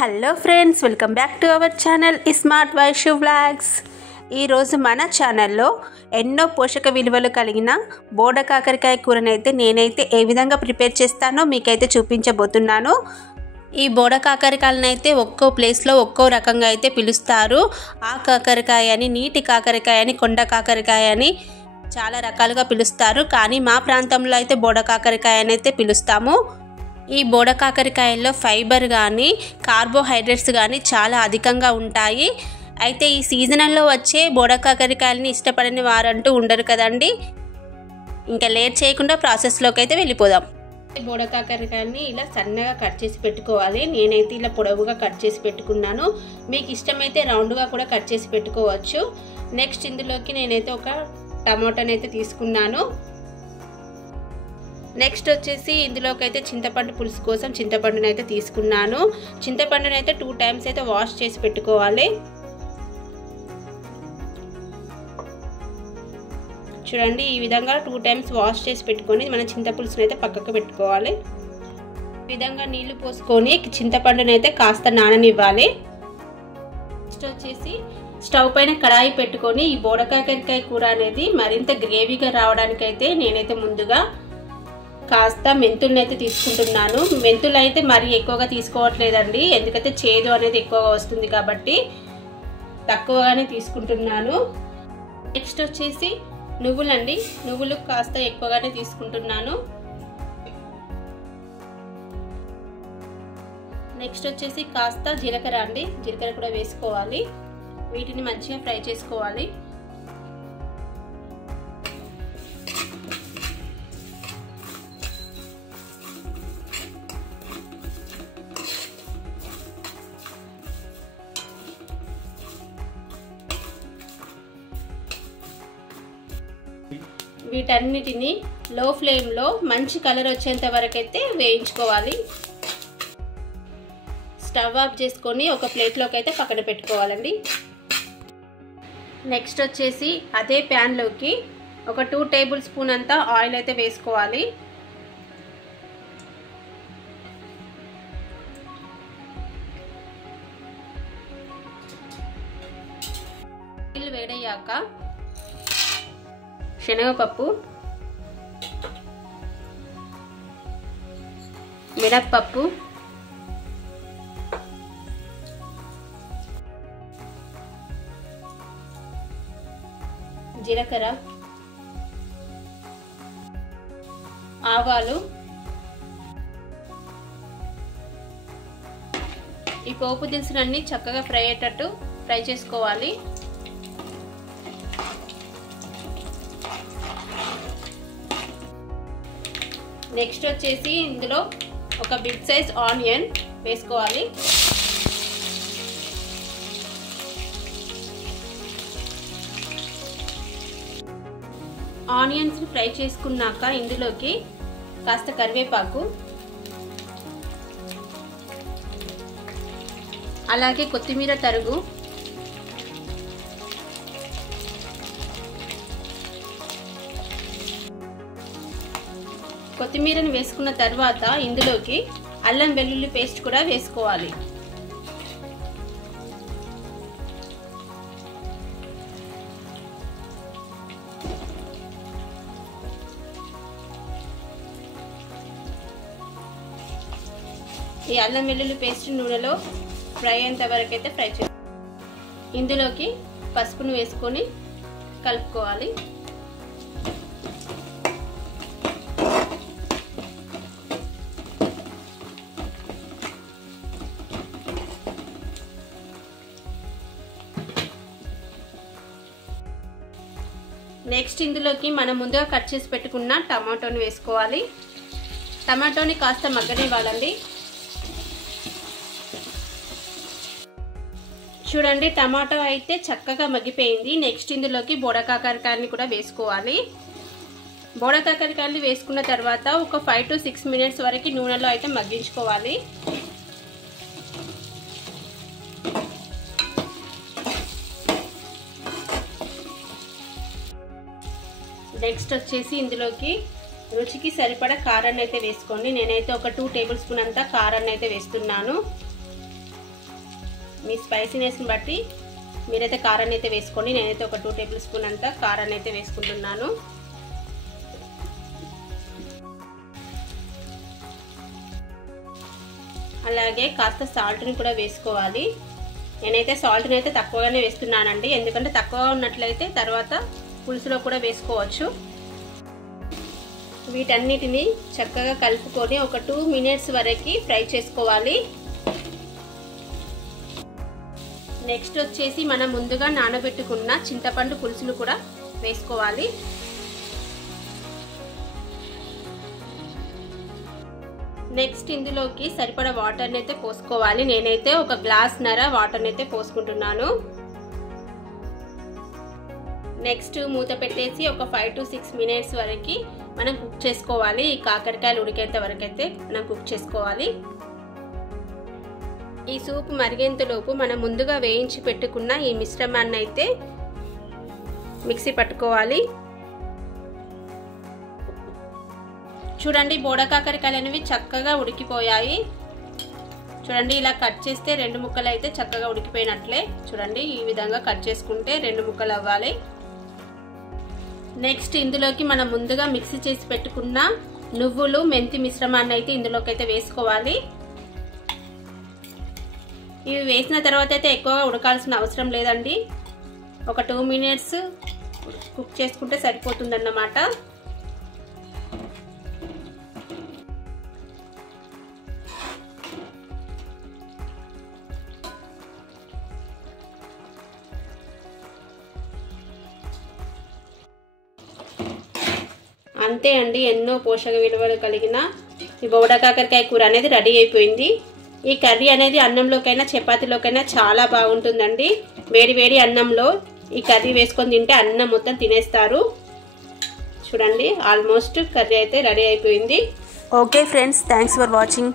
Hello friends, welcome back to our channel smart Vaishu vlogs. ఈరోజు మన ఛానల్లో ఎన్నో పోషక విలువలు కలిగిన బోడ కాకరకాయ కూరనైతే నేనైతే ఏ విధంగా ప్రిపేర్ చేస్తానో మీకైతే చూపించబోతున్నాను. ఈ బోడ కాకరకాయలను అయితే ఒక్కో ప్లేస్లో ఒక్కో రకంగా అయితే పిలుస్తారు. ఆ కాకరకాయ అని, నీటి కాకరకాయ అని, కొండ కాకరకాయ అని చాలా రకాలుగా పిలుస్తారు. కానీ మా ప్రాంతంలో అయితే బోడ కాకరకాయ అని అయితే పిలుస్తాము. ఈ బోడ కాకరకాయల్లో ఫైబర్ కానీ కార్బోహైడ్రేట్స్ కానీ చాలా అధికంగా ఉంటాయి. అయితే ఈ సీజనల్లో వచ్చే బోడ కాకరకాయలని ఇష్టపడని వారంటూ ఉండరు కదండి. ఇంకా లేట్ చేయకుండా ప్రాసెస్లోకి అయితే వెళ్ళిపోదాం. బోడ కాకరకాయని ఇలా సన్నగా కట్ చేసి పెట్టుకోవాలి. నేనైతే ఇలా పొడవుగా కట్ చేసి పెట్టుకున్నాను. మీకు ఇష్టమైతే రౌండ్గా కూడా కట్ చేసి పెట్టుకోవచ్చు. నెక్స్ట్ ఇందులోకి నేనైతే ఒక టమాటోని అయితే తీసుకున్నాను. నెక్స్ట్ వచ్చేసి ఇందులోకి అయితే చింతపండు పులుసు కోసం చింతపండుని అయితే తీసుకున్నాను. చింతపండుని అయితే 2 టైమ్స్ అయితే వాష్ చేసి పెట్టుకోవాలి. చూడండి, ఈ విధంగా 2 టైమ్స్ వాష్ చేసి పెట్టుకొని మన చింతపులుసుని అయితే పక్కకు పెట్టుకోవాలి. ఈ విధంగా నీళ్లు పోసుకొని చింతపండుని అయితే కాస్త నాననివ్వాలి. నెక్స్ట్ వచ్చేసి స్టవ్ పైన కడాయి పెట్టుకొని ఈ బోడ కాకరకాయ కూర అనేది మరింత గ్రేవీగా రావడానికి అయితే నేనైతే ముందుగా కాస్త మెంతుల్ని అయితే తీసుకుంటున్నాను. మెంతులు అయితే మరీ ఎక్కువగా తీసుకోవట్లేదండి, ఎందుకంటే చేదు అనేది ఎక్కువగా వస్తుంది కాబట్టి తక్కువగానే తీసుకుంటున్నాను. నెక్స్ట్ వచ్చేసి నువ్వులండి, నువ్వులు కాస్త ఎక్కువగానే తీసుకుంటున్నాను. నెక్స్ట్ వచ్చేసి కాస్త జీలకర్ర అండి, జీలకర్ర కూడా వేసుకోవాలి. వీటిని మంచిగా ఫ్రై చేసుకోవాలి. వీటన్నిటిని లో ఫ్లేమ్లో మంచి కలర్ వచ్చేంత వరకు అయితే వేయించుకోవాలి. స్టవ్ ఆఫ్ చేసుకొని ఒక ప్లేట్లోకి అయితే పక్కన పెట్టుకోవాలండి. నెక్స్ట్ వచ్చేసి అదే ప్యాన్లోకి ఒక 2 టేబుల్ స్పూన్ అంతా ఆయిల్ అయితే వేసుకోవాలి. ఆయిల్ వేడయ్యాక శనగపప్పు, మినప్పప్పు, జీలకర్ర, ఆవాలు, ఈ పోపు దినుసులన్నీ చక్కగా ఫ్రై అయ్యేటట్టు ఫ్రై చేసుకోవాలి. నెక్స్ట్ వచ్చేసి ఇందులో ఒక బిగ్ సైజ్ ఆనియన్ వేసుకోవాలి. ఆనియన్స్ ఫ్రై చేసుకున్నాక ఇందులోకి కాస్త కరివేపాకు, అలాగే కొత్తిమీర తరుగు, కొత్తిమీరను వేసుకున్న తర్వాత ఇందులోకి అల్లం వెల్లుల్లి పేస్ట్ కూడా వేసుకోవాలి. ఈ అల్లం వెల్లుల్లి పేస్ట్ నూనెలో ఫ్రై అయ్యేంత వరకు అయితే ఫ్రై చేయాలి. ఇందులోకి పసుపును వేసుకొని కలుపుకోవాలి. నెక్స్ట్ ఇందులోకి మనం ముందుగా కట్ చేసి పెట్టుకున్న టమాటోని వేసుకోవాలి. టమాటోని కాస్త మగ్గనివ్వాలండి. చూడండి, టమాటో అయితే చక్కగా మగ్గిపోయింది. నెక్స్ట్ ఇందులోకి బోడ కాకరకాయని కూడా వేసుకోవాలి. బోడ కాకరకాయని వేసుకున్న తర్వాత ఒక 5 to 6 మినిట్స్ వరకు నూనెలో అయితే మగ్గించుకోవాలి. నెక్స్ట్ వచ్చేసి ఇందులోకి రుచికి సరిపడా కారాన్ని అయితే వేసుకోండి. నేనైతే ఒక 2 టేబుల్ స్పూన్ అంతా కారాన్ని అయితే వేస్తున్నాను. మీ స్పైసీనెస్ని బట్టి మీరైతే కారాన్ని అయితే వేసుకోండి. నేనైతే ఒక 2 టేబుల్ స్పూన్ అంతా కారాన్ని అయితే వేసుకుంటున్నాను. అలాగే కాస్త సాల్ట్ని కూడా వేసుకోవాలి. నేనైతే సాల్ట్ని అయితే తక్కువగానే వేస్తున్నానండి, ఎందుకంటే తక్కువ ఉన్నట్లయితే తర్వాత పులుసులో కూడా వేసుకోవచ్చు. వీటన్నిటిని చక్కగా కలుపుకొని ఒక 2 మినిట్స్ వరకు ఫ్రై చేసుకోవాలి. నెక్స్ట్ వచ్చేసి మనం ముందుగా నానబెట్టుకున్న చింతపండు పులుసును కూడా వేసుకోవాలి. నెక్స్ట్ ఇందులోకి సరిపడా వాటర్ని అయితే పోసుకోవాలి. నేనైతే ఒక గ్లాస్న్నర వాటర్ని అయితే పోసుకుంటున్నాను. నెక్స్ట్ మూత పెట్టేసి ఒక 5 to 6 మినిట్స్ వరకు మనం కుక్ చేసుకోవాలి. ఈ కాకరకాయలు ఉడికేంత వరకు అయితే మనం కుక్ చేసుకోవాలి. ఈ సూప్ మరిగేంతలోపు మనం ముందుగా వేయించి పెట్టుకున్న ఈ మిశ్రమాన్ని అయితే మిక్సీ పట్టుకోవాలి. చూడండి, బోడ కాకరకాయలు అనేవి చక్కగా ఉడికిపోయాయి. చూడండి, ఇలా కట్ చేస్తే 2 ముక్కలు అయితే చక్కగా ఉడికిపోయినట్లే. చూడండి, ఈ విధంగా కట్ చేసుకుంటే 2 ముక్కలు అవ్వాలి. నెక్స్ట్ ఇందులోకి మనం ముందుగా మిక్సీ చేసి పెట్టుకున్న నువ్వులు మెంతి మిశ్రమాన్ని అయితే ఇందులోకి అయితే వేసుకోవాలి. ఇవి వేసిన తర్వాత అయితే ఎక్కువగా ఉడకాల్సిన అవసరం లేదండి. ఒక 2 మినిట్స్ కుక్ చేసుకుంటే సరిపోతుందన్నమాట. అంతే అండి, ఎన్నో పోషక విలువలు కలిగిన ఈ బోడ కాకరకాయ కూర అనేది రెడీ అయిపోయింది. ఈ కర్రీ అనేది అన్నంలోకైనా చపాతీలోకైనా చాలా బాగుంటుందండి. వేడి వేడి అన్నంలో ఈ కర్రీ వేసుకొని తింటే అన్నం మొత్తం తినేస్తారు. చూడండి, ఆల్మోస్ట్ కర్రీ అయితే రెడీ అయిపోయింది. Okay friends, thanks for watching.